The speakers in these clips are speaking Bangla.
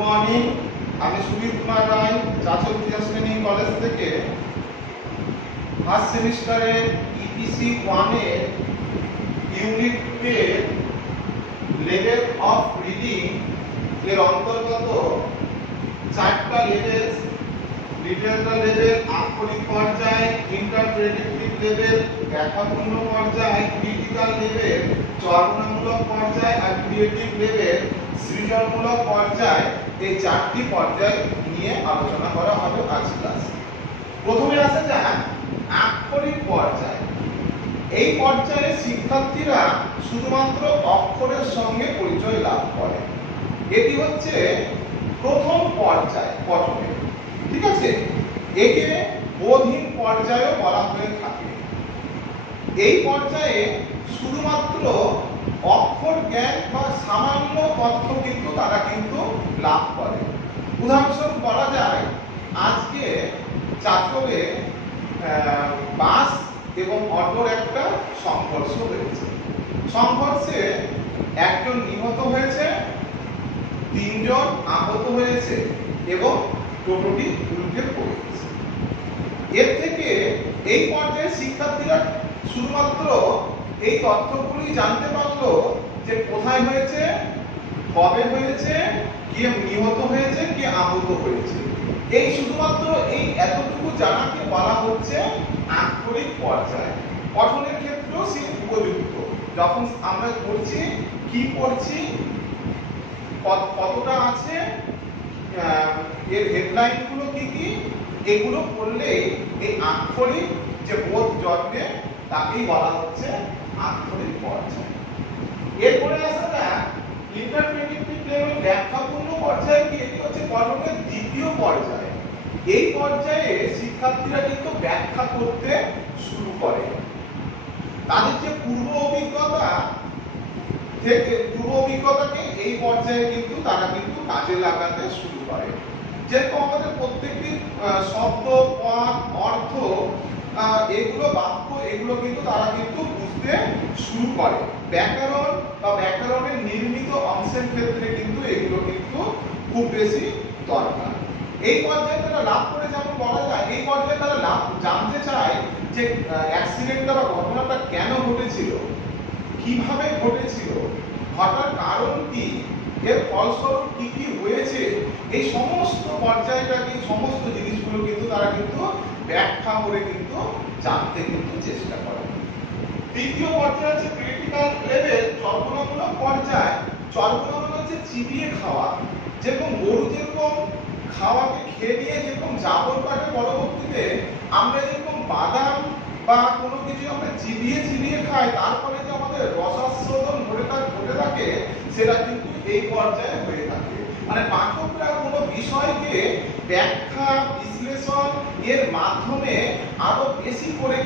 মর্নিং, আমি সুবীর কুমার রায় চাচল শ্রেণী কলেজ থেকে ফার্স্ট সেমিস্টারের ইপিসি 1 এর ইউনিট 2 এর লেভেল অফ রিডিং এর অন্তর্গত চারটা লেভেল, লিটারেচার লেভেল, আক্ষরিক পর্যায়, ইন্টারপ্রেটেটিভ লেভেল, ব্যাখ্যাপূর্ণ পর্যায়, ক্রিটিক্যাল লেভেল, চর্চনামূলক পর্যায় আর ক্রিয়েটিভ লেভেল, সৃজনমূলক পর্যায়, এই চারটি পর্যায় নিয়ে আলোচনা করা হবে আজ ক্লাসে। প্রথমে আসা যাক আক্ষরিক পর্যায়। এই পর্যায়ে শিক্ষার্থীরা শুধুমাত্র অক্ষরের সঙ্গে পরিচয় লাভ করে। এটি হচ্ছে প্রথম পর্যায় পঠনের, ঠিক আছে? একে বোধহীন পর্যায়ও বলা হয়ে থাকে। এই পর্যায়ে শুধুমাত্র অক্ষর জ্ঞান বা সামান্য তথ্য কিন্তু তারা লাভ করে। উদাহরণস্বরূপ বলা যায়, আজকে চাঁচলে বাস এবং অটোর একটা সংঘর্ষ হয়েছে। সংঘর্ষে একজন নিহত হয়েছে, 3 জন আহত হয়েছে এবং টোটোটি উল্টে পড়ে গেছে। এর থেকে এই পর্যায়ে শিক্ষার্থীরা শুধুমাত্র এই তথ্যগুলি জানতে পারলো যে কোথায় হয়েছে, কবে হয়েছে, কে নিহত হয়েছে, কে আহত হয়েছে। এই শুধুমাত্র এই এতটুকু জানাকে বলা হচ্ছে আক্ষরিক পর্যায়। পঠনের ক্ষেত্রেও সে উপযুক্ত। যখন আমরা পড়ছি, কি পড়ছি, কতটা আছে, এর হেডলাইন গুলো কি কি, এগুলো পড়লে এই আক্ষরিক যে বোধ জন্মে তাকেই বলা হচ্ছে আক্ষরিক পর্যায়। এরপরে আসা যাক ইন্টারপ্রেটিভ লেভেল, ব্যাখ্যাপূর্ণ পর্যায়। কি এটি হচ্ছে পঠনের দ্বিতীয় পর্যায়। এই পর্যায়ে শিক্ষার্থীরা ব্যাখ্যা করতে শুরু করে। তাদের যে পূর্ব অভিজ্ঞতাকে এই পর্যায়ে তারা কাজে লাগাতে শুরু করে। যেরকম আমাদের প্রত্যেকটি শব্দ, পদ, অর্থ, এগুলো বাক্য, এগুলো তারা বুঝতে শুরু করে। ব্যাকরণ বা ব্যাকরণের নির্মিত অংশের ক্ষেত্রে এগুলো খুব বেশি দরকার। এই পর্যায়ে তারা লাভ করে, যেমন বলা যায়, এই পর্যায়ে তারা জানতে চায় যে অ্যাক্সিডেন্টটা বা ঘটনাটা কেন ঘটেছিল, কিভাবে ঘটেছিল, ঘটার কারণ কি, এর ফলস্বরূপ কি কি হয়েছে। এই সমস্ত পর্যায়টাকে, সমস্ত জিনিসগুলো তারা ব্যাখ্যা করে জানতে চেষ্টা করে। তৃতীয় পর্যায় হচ্ছে ক্রিটিক্যাল লেভেল, চর্চনামূলক পর্যায়। চর্চনা মানে হচ্ছে চিবিয়ে খাওয়া। যেরকম গরু যেরকম খাওয়াকে খেয়ে নিয়ে যেরকম জাবর কাটে, পরবর্তীতে আমরা যেরকম বাদাম বা কোনো কিছু আমরা চিবিয়ে খাই, তার ফলে যে আমাদের রসাস্বাদন ঘটে থাকে, সেটা এই পর্যায়ে হয়ে থাকে। মানে পাঠকরা কোনো বিষয়কে ব্যাখ্যা, বিশ্লেষণ এর মাধ্যমে আরো বেশি করে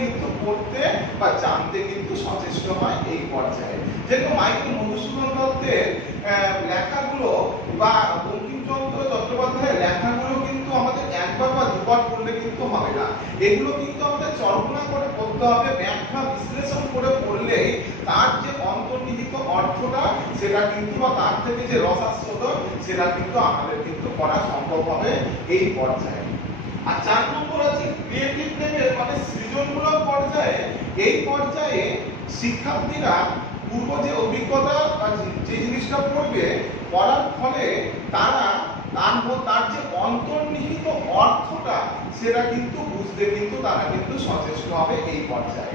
পড়তে বা জানতে সচেষ্ট হয় এই পর্যায়ে। যেরকম মাইকেল মধুসূদন দত্তের লেখাগুলো বা বঙ্কিমচন্দ্র চট্টোপাধ্যায়ের লেখাগুলো আমাদের একবার বা দুবার পড়লে হবে না। এগুলো আমাদের চর্চনা করে পড়তে হবে। ব্যাখ্যা, বিশ্লেষণ করে পড়লেই তার যে অন্তর্নিহিত অর্থটা, সেটা বা তার থেকে যে রসাস্বাদন, সেটা আমাদের করা সম্ভব হবে এই পর্যায়ে। আর 4 নম্বর আছে ক্রিয়েটিভ লেভেল, মানে সৃজনমূলক পর্যায়ে। এই পর্যায়ে শিক্ষার্থীরা পূর্ব যে অভিজ্ঞতা বা যে জিনিসটা পড়বে, পড়ার ফলে তারা তার যে অন্তর্নিহিত অর্থটা, সেটা বুঝতে তারা সচেষ্ট হবে এই পর্যায়ে।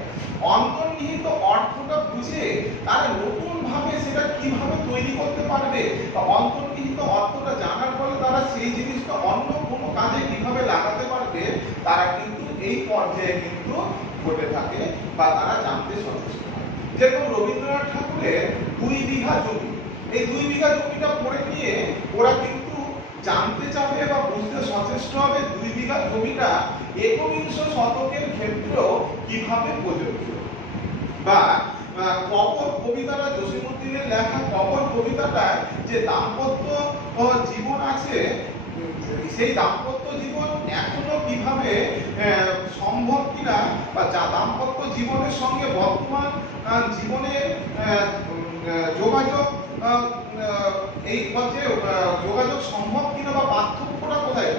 অন্তর্নিহিত অর্থটা বুঝে তারা নতুন ভাবে সেটা কিভাবে তৈরি করতে পারবে, বা অন্তর্নিহিত অর্থটা জানার ফলে তারা সেই জিনিসটা অন্য কোনো কাজে কিভাবে লাগাতে পারবে, তারা এই পর্যায়ে ঘটে থাকে বা তারা জানতে সচেষ্ট হয়। যেরকম রবীন্দ্রনাথ ঠাকুরের 2 বিঘা জমি, এই 2 বিঘা জমিটা পড়ে নিয়ে ওরা জানতে চাবে বা বুঝতে সচেষ্ট হবে 2 বিঘা জমিটা একবিংশ শতকের ক্ষেত্রেও কিভাবে প্রযোজ্য। বা কবর কবিতাটা, জসীমউদ্দিনের লেখা কবর কবিতাটায় যে দাম্পত্য জীবন আছে, সেই দাম্পত্য জীবন এখনো কিভাবে সম্ভব কিনা, বা দাম্পত্য জীবনের সঙ্গে বর্তমান জীবনের যোগাযোগ এই পর্যায়ে যোগাযোগ সম্ভব কিনা বা পার্থক্যটা কোথায়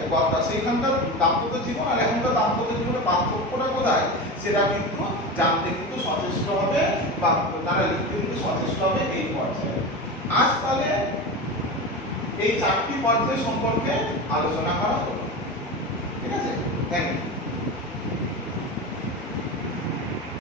সেইখানকার দাম্পত্য জীবন আর এখনকার দাম্পত্য জীবনের পার্থক্যটা কোথায় সেটা কিন্তু জানতে কিন্তু সচেষ্ট হবে বা তারা লিখতে কিন্তু সচেষ্ট হবে এই পর্যায়ে। আজ তাহলে এই 4টি পর্যায় সম্পর্কে আলোচনা করা হলো। ঠিক আছে, থ্যাংক ইউ।